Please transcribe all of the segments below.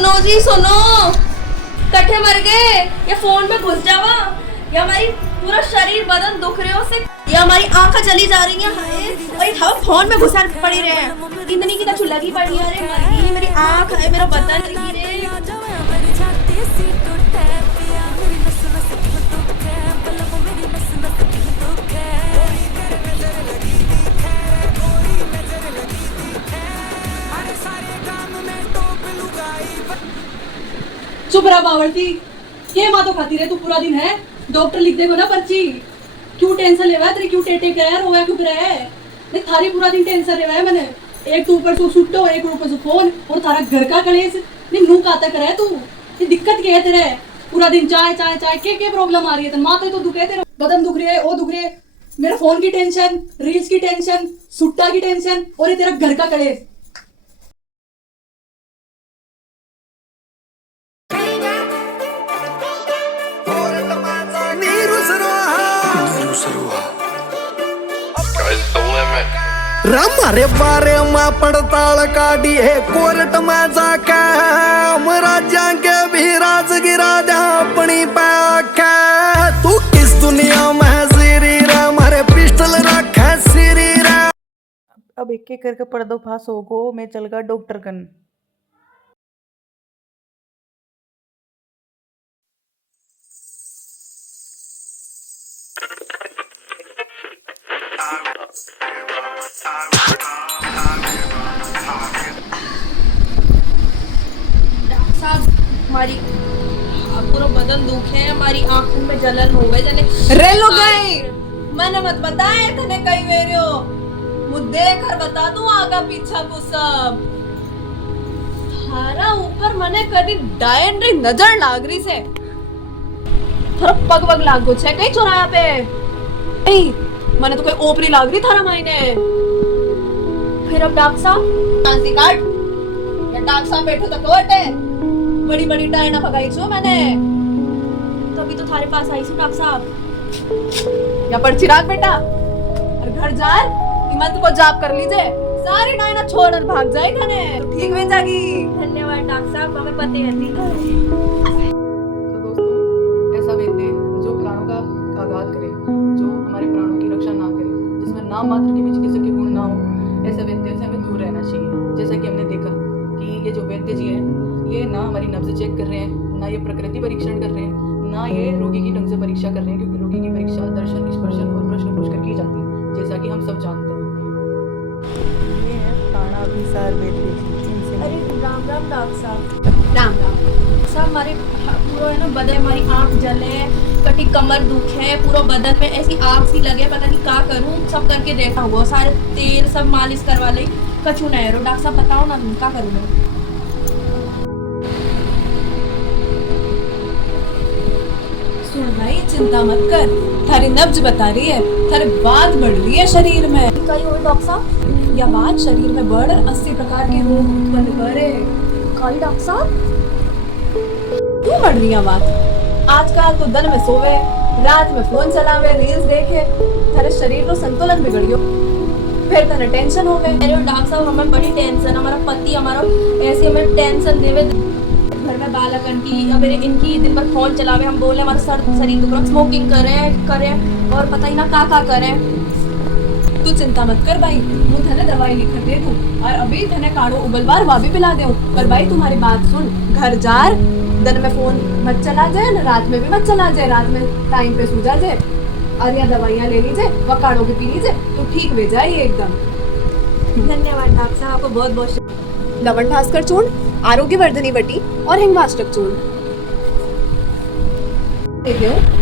सुनो जी सुनो, कट्ठे मर गए या फोन में घुस जावा या हमारी पूरा शरीर बदन दुख रहे हो से या हमारी आंखें चली जा रही हैं। हाय और ये हम फोन में घुसा पड़ी रहे हैं इतनी की तो लगी पड़ी है। अरे मर गई मेरी आंख है मेरा बदन गिरे। चुप रहा बावर्ती, के मातो खाती रहे तू पूरा दिन है। डॉक्टर लिख देगा ना पर्ची। क्यों टेंशन ले तेरी, क्यों टेटे कर रोया क्यों रहा है। नहीं थारी पूरा दिन टेंशन ले है मैंने। एक तो ऊपर से सुट्टो, एक ऊपर से फोन और थारा घर का कलेश। नहीं मुंह काता कर है तू। ये दिक्कत क्या है तेरे? पूरा दिन चाय चाय चाय के प्रॉब्लम आ रही है? माथा तो दुखे तेरे, बदन दुख रही है, वो दुख रही है। मेरा फोन की टेंशन, रील्स की टेंशन, सुट्टा की टेंशन और ये तेरा घर का कलेश। रमारे बारे में पड़ताल काटी है कोर्ट में जाके। हम राजा के भी राज गिरा दे अपनी पैके। तू किस दुनिया में सीरी रे, मारे पिस्टल रखे सीरी रे। अब एक एक करके पर्दो फास हो गो, मैं चल गया डॉक्टर कन। हमारी पूरा बदन दुखे है, हमारी आंखों में जलन हो गई जने रेलो गई। मैंने मत बताए तने कई मेरे हो मुद्दे कर बता दूं आगा पीछा को सब। थारा ऊपर मने कभी डायन री नजर लाग रही से। थारा पग वग लाग गो छे कहीं चौराया पे। नहीं मने तो कोई ओपरी लाग रही थारा मायने। फिर अब डॉक्टर साहब कांसी काट या डॉक्टर साहब बैठो तो कोट है। बड़ी बड़ी डायना भगाई छो मैंने, तभी तो थारे पास आई छू डॉक्टर साहब। या पर चिराग बेटा और घर जा हिम्मत को जाप कर लीजिए, सारी डायना छोड़ और भाग जाए खाने तो ठीक हो जाएगी। धन्यवाद डॉक्टर साहब, हमें पता है नहीं। तो दोस्तों, ऐसा वैद्य जो प्राणों का आघात करे, जो हमारे प्राणों की रक्षा ना करे, जिसमें नाम मात्र के भी चिकित्सक के गुण ना हो, ऐसे वैद्य से हमें दूर रहना चाहिए। जैसा कि हमने देखा कि ये जो वैद्य जी हैं, ये ना हमारी नब्ज चेक कर रहे हैं, ना ये प्रकृति परीक्षण कर रहे हैं, ना ये रोगी की ढंग से परीक्षा कर रहे हैं, क्योंकि रोगी की परीक्षा दर्शन, स्पर्शन और प्रश्न पूछकर की जाती है, जैसा कि हम सब जानते हैं। ये है प्राणाभिसार वैद्य जी। अरे राम राम डॉक्टर साहब। राम राम सब हमारे पूरा है ना बदन, हमारी आंख जले, कटी कमर दुखे, पूरा बदन में ऐसी आग सी लगे, पता नहीं क्या करूं। सब करके देखा हुआ, सारे तेल सब मालिश करवा ली, कछु नहीं रो। डॉक्टर साहब बताओ ना क्या करूं मैं? सुन भाई चिंता मत कर, थारी नब्ज बता रही है, थारी बात बढ़ रही है शरीर में। कई हुई डॉक्टर साहब? या बात शरीर में बढ़ 80 प्रकार के रोग उत्पन्न करे। कई डॉक्टर साहब क्यों बढ़ रही है बात? आजकल तो दिन में सोवे, रात में फोन चलावे, रील्स देखे, थारे शरीर को संतुलन बिगड़ गयो। फिर तने टेंशन हो गए। अरे डॉक्टर साहब हमें बड़ी टेंशन, हमारा पति हमारा ऐसे हमें टेंशन देवे, घर में बालकन की अगर इनकी दिन भर फोन चलावे, हम बोले हमारा शरीर दुख, स्मोकिंग करे और पता ही ना का करे। तू चिंता मत कर भाई, तू धने दवाई लिख दे तू, और अभी धने काढ़ो उबलवार वा भी पिला दे। पर भाई तुम्हारी बात सुन, घर जार दिन में फोन मत चला जाए ना, रात में भी मत चला जाए, रात में टाइम पे सो जाए और या दवाइयाँ ले लीजिए व काढ़ो भी पी लीजिए तो ठीक हो जाए एकदम। धन्यवाद डॉक्टर साहब, आपको बहुत बहुत। लवण भास्कर चूर्ण, आरोग्यवर्धनी बटी और हिंगवाष्टक चूर्ण।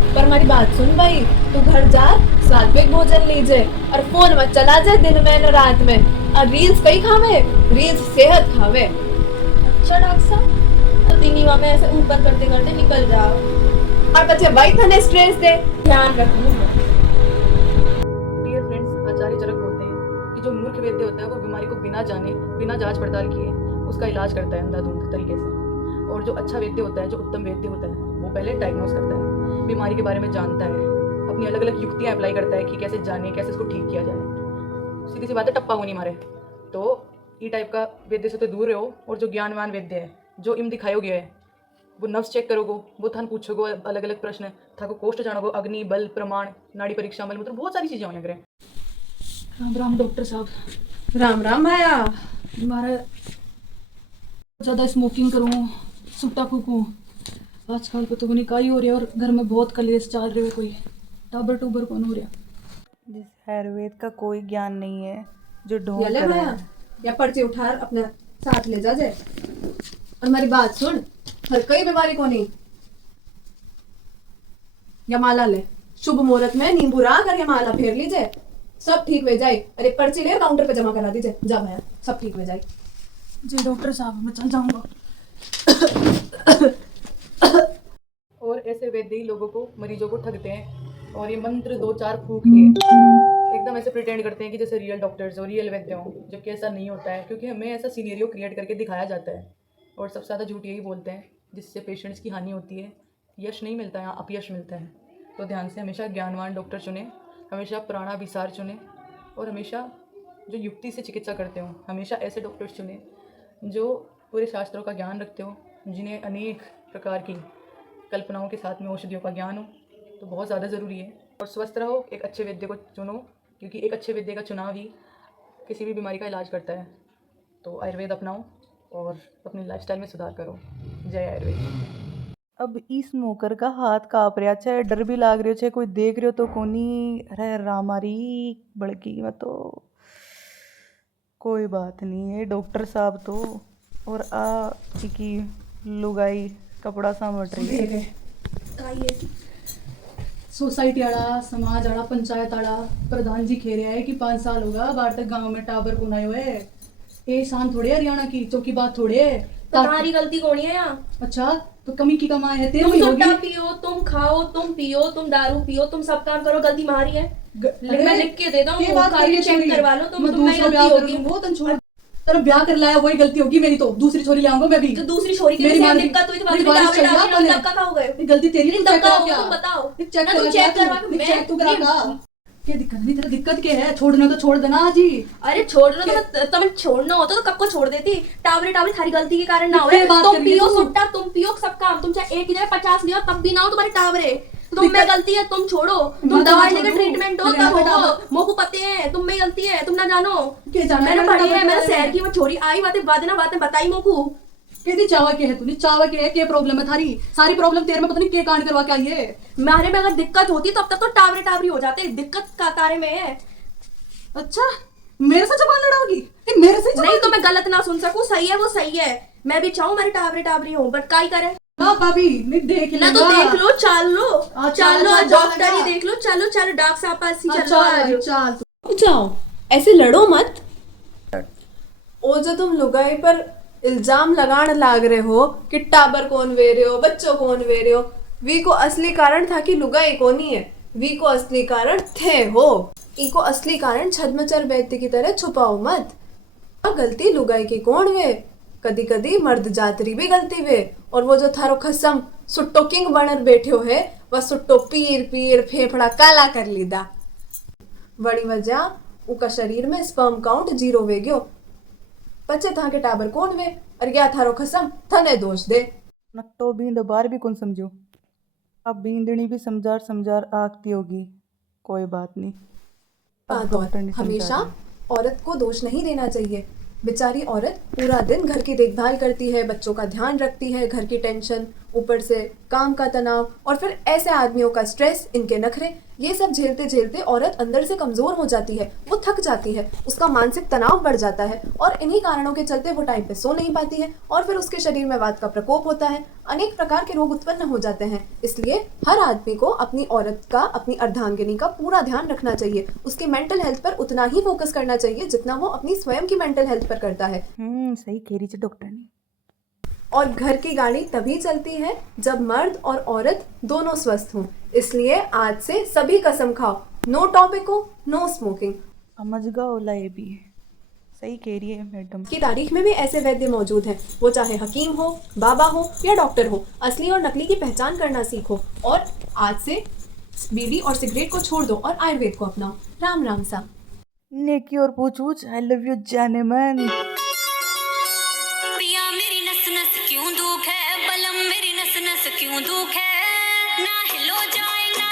पर हमारी बात सुन भाई, तू घर जा, सात्विक भोजन लीजिए और फोन मत चला जाए दिन में न रात में, और रील्स कहीं खावे, रील्स सेहत खावे। अच्छा डॉक्टर साहब, दिनीवा में ऐसे ऊपर करते करते निकल जाओ और बच्चे भाई थाने स्ट्रेस दे, ध्यान रखो। डियर फ्रेंड्स, आचार्य चरक बोलते हैं कि जो मूर्ख वैद्य होता है वो बीमारी को बिना जाने, बिना जांच पड़ताल किए उसका इलाज करता है अंधाधुंध तरीके से। और जो अच्छा वैद्य होता है, जो उत्तम वैद्य होता है, वो पहले डायग्नोस करता है, बीमारी के बारे में जानता है, अपनी अलग अलग युक्तियाँ अप्लाई करता है कि कैसे जाने, कैसे इसको ठीक किया जाए। सीधी सी बात है, टप्पा हो नहीं मारे। तो ई टाइप का वैद्य से तो दूर रहो, और जो ज्ञानवान वैद्य है जो इम दिखायोगे है वो नफ्स चेक करोगे, वो थान पूछोगो अलग अलग प्रश्न, थाको कोष्ट जानोगो, अग्नि बल प्रमाण नाड़ी परीक्षा मल मूत्र बहुत सारी चीज़ें होया करें। राम राम डॉक्टर साहब। राम राम भाया। हमारा ज़्यादा स्मोकिंग करूँ, सुट्टा फूकूँ, आजकल को तो नहीं का ही हो रहा है, और घर में बहुत कलेश चल रहे हो, कोई टाबर टूबर कौन हो रहा। जिस आयुर्वेद का कोई ज्ञान नहीं है जो ढोंग या ले कर भाया, या पर्ची उठा अपने साथ ले जा जे। और मेरी बात सुन, हर कई बीमारी को नहीं, या माला ले, शुभ मुहूर्त में नींबू रहा कर या माला फेर लीजिए, सब ठीक हो जाए। अरे पर्ची ले काउंटर पे जमा करा दीजिए, जा भाया, सब ठीक हो जाए। जी डॉक्टर साहब, मैं चल जाऊँगा। और ऐसे वैद्य ही लोगों को, मरीजों को ठगते हैं और ये मंत्र 2-4 फूक के एकदम ऐसे प्रिटेंड करते हैं कि जैसे रियल डॉक्टर्स हो, रियल वैद्य हो, जबकि ऐसा नहीं होता है, क्योंकि हमें ऐसा सीनेरियो क्रिएट करके दिखाया जाता है। और सबसे ज़्यादा झूठ यही बोलते हैं जिससे पेशेंट्स की हानि होती है, यश नहीं मिलता है, अपयश मिलता है। तो ध्यान से हमेशा ज्ञानवान डॉक्टर चुने, हमेशा प्राणाभिसार चुने, और हमेशा जो युक्ति से चिकित्सा करते हो, हमेशा ऐसे डॉक्टर्स चुने जो पूरे शास्त्रों का ज्ञान रखते हो, जिन्हें अनेक प्रकार की कल्पनाओं के साथ में औषधियों का ज्ञान हो। तो बहुत ज़्यादा ज़रूरी है। और स्वस्थ रहो, एक अच्छे वैद्य को चुनो, क्योंकि एक अच्छे वैद्य का चुनाव ही किसी भी बीमारी का इलाज करता है। तो आयुर्वेद अपनाओ और अपनी लाइफस्टाइल में सुधार करो। जय आयुर्वेद। अब इस स्मोकर का हाथ काँप रहा, चाहे डर भी लाग रही हो, चाहे कोई देख रहे हो तो कोनी, अरे रामारी बड़की में तो कोई बात नहीं है डॉक्टर साहब तो। और आ की लुगाई कपड़ा सामट रही है। सोसाइटी आड़ा, समाज आड़ा, पंचायत आड़ा प्रधान जी कह रहा है कि 5 साल होगा बाहर तक गांव में टावर को आए हुए। ये शान थोड़े हरियाणा की चौकी बात थोड़े है। तुम्हारी गलती कौन है यहाँ? अच्छा, तो कमी की कमाई है तुम तेरी सुट्टा होगी। पियो, तुम खाओ, तुम पियो, तुम दारू पियो, तुम सब काम करो, गलती हमारी है। अरे, मैं लिख के देता हूँ, ये बात खाली करके चेक छोड़ी। करवा लो, तुम मैं तुम्हें दूसरा गलती ब्याह होगी। करूंगा, बहुत छोड़। तेरा ब्याह कर लाया वही गलती होगी मेरी, तो दूसरी छोरी लाऊंगा मैं भी। तो दूसरी छोरी की मेरी वजह से मार- दिक्कत हुई तो बाद मेरी में बारिश टावर चाहिए टावर अपने। तब का हो गए। ये गलती तेरी नहीं, तब चेक का करा हो, क्या? तुम बताओ। चेक ना, करा तुम क्या चेक तू? करवा के चेक तू करा मैं- का? क्या दिक्कत नहीं, तेरा दिक्कत क्या है? छोड़ना तो छोड़ देना आज ही। अरे छोड़ लो, तुम्हें छोड़ना होता तो कब को छोड़ देती। टावरे टावरे थारी गलती के कारण ना हो। ये बात तुम कर रही है पियो तू? सुट्टा, तुम पियो सब काम, तुम चाहे एक की जगह 50 लियो तब भी ना हो तुम्हारे टावरे। तुम में गलती है, तुम छोड़ो। तुम मैं दवाई छोड़ लेकर दूं? ट्रीटमेंट हो मेरे तब बेटा हो। मोको पते हैं तुम में गलती है, तुम ना जानो। क्या जाना है? मैंने मेरा पढ़ी है, बेटा मेरे है। शहर की वो छोरी आई बातें बताई मोको। कहती चावा के है तूने, चावा के है, क्या प्रॉब्लम है थारी? सारी प्रॉब्लम तेरे में पता नहीं क्या कांड करवा के आई है। मारे में अगर दिक्कत होती तब तक तो टावरे टावरी हो जाते। दिक्कत का कार्य में है। अच्छा, मेरे से जबान लड़ाओगी? ये मेरे से नहीं तो मैं गलत ना सुन सकूं, सही है वो सही है। मैं भी चाहूं मेरे टावरे टावरी हो, बट काई करे हाँ भाभी, नहीं देख ना तो लेगा। देख लो, चल लो, हाँ, चल लो, चल, डॉक्टर चल, ही देख लो, चलो चलो डॉक्टर साहब पास ही हाँ, चलो आज। चल तू। जाओ, ऐसे लड़ो मत। ओ जो तुम लुगाई पर इल्जाम लगाने लाग रहे हो कि टाबर कौन वे रहे हो, बच्चों कौन वे रहे हो, वी को असली कारण था कि लुगाई को नहीं है। वी को असली कारण थे हो। इको असली कारण छदमचर वैद्य की तरह छुपाओ मत। और गलती लुगाई की कौन वे, कदी कदी मर्द जातरी भी गलती वे। और वो जो थारो खसम सुट्टो किंग बनर बैठे हो है, वह सुट्टो पीर पीर फेफड़ा काला कर लीदा। बड़ी वजह उका शरीर में स्पर्म काउंट 0 वे गयो। पचे था के टाबर कौन वे, और क्या थारो खसम थने दोष दे। नट्टो बींद बार भी कौन समझो, अब बींदनी भी समझार आगती होगी, कोई बात नहीं। अब बात डॉक्टर और ने समझा हमेशा दिया। औरत को दोष नहीं देना चाहिए। बेचारी औरत पूरा दिन घर की देखभाल करती है, बच्चों का ध्यान रखती है, घर की टेंशन, ऊपर से काम का तनाव, और फिर ऐसे आदमियों का स्ट्रेस, इनके नखरे, ये सब झेलते झेलते औरत अंदर से कमजोर हो जाती है। वो थक जाती है, उसका मानसिक तनाव बढ़ जाता है, और इन्हीं कारणों के चलते वो टाइम पे सो नहीं पाती है, और फिर उसके शरीर में वात का प्रकोप होता है। अनेक प्रकार के रोग उत्पन्न हो जाते हैं। इसलिए हर आदमी को अपनी औरत का, अपनी अर्धांगिनी का पूरा ध्यान रखना चाहिए। उसके मेंटल हेल्थ पर उतना ही फोकस करना चाहिए जितना वो अपनी स्वयं की मेंटल हेल्थ पर करता है। सही कह रही थी डॉक्टर ने। और घर की गाड़ी तभी चलती है जब मर्द और औरत दोनों स्वस्थ हों। इसलिए आज से सभी कसम खाओ, नो टॉपिको, नो स्मोकिंग। समझगा ओला ये भी सही कह रही है मैडम। की तारीख में भी ऐसे वैद्य मौजूद हैं। वो चाहे हकीम हो, बाबा हो या डॉक्टर हो, असली और नकली की पहचान करना सीखो। और आज से बीड़ी और सिगरेट को छोड़ दो और आयुर्वेद को अपनाओ। राम राम सा। नेकी और पूछ आई लव यू जाने मन। पिया मेरी नस नस क्यों दुख है बलम मेरी नस नस क्यों दुख है ना हिलो जाए ना